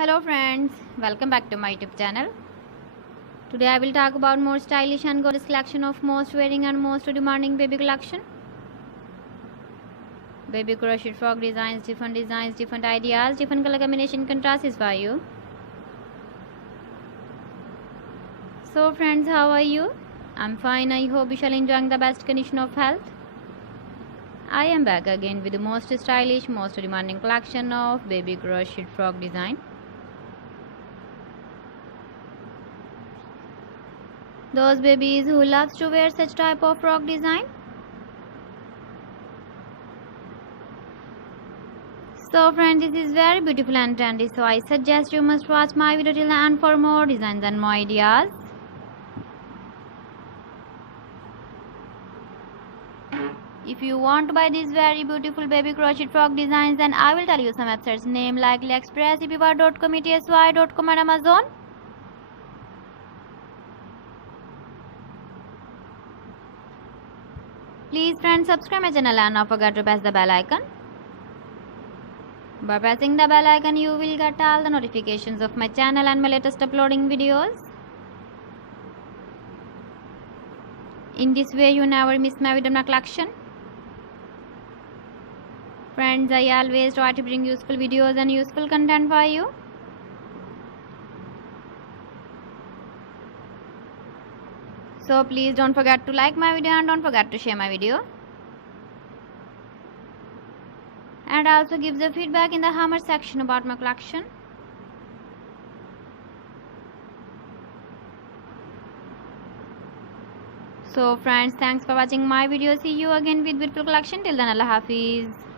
Hello friends, welcome back to my YouTube channel. Today I will talk about more stylish and gorgeous collection of most wearing and most demanding baby collection. Baby crochet frog designs, different ideas, different color combination contrasts for you. So friends, how are you? I'm fine. I hope you shall enjoying the best condition of health. I am back again with the most stylish, most demanding collection of baby crochet frog design. Those babies who loves to wear such type of frog design. So friends, this is very beautiful and trendy, so I suggest you must watch my video till the end for more designs and more ideas. If you want to buy these very beautiful baby crochet frog designs, then I will tell you some websites name like AliExpress, eBay.com, etsy.com and Amazon. Please friends, subscribe my channel and not forget to press the bell icon. By pressing the bell icon, you will get all the notifications of my channel and my latest uploading videos. In this way, you never miss my video collection. Friends, I always try to bring useful videos and useful content for you. So please don't forget to like my video and don't forget to share my video. And also give the feedback in the comment section about my collection. So friends, thanks for watching my video. See you again with beautiful collection. Till then, Allah Hafiz.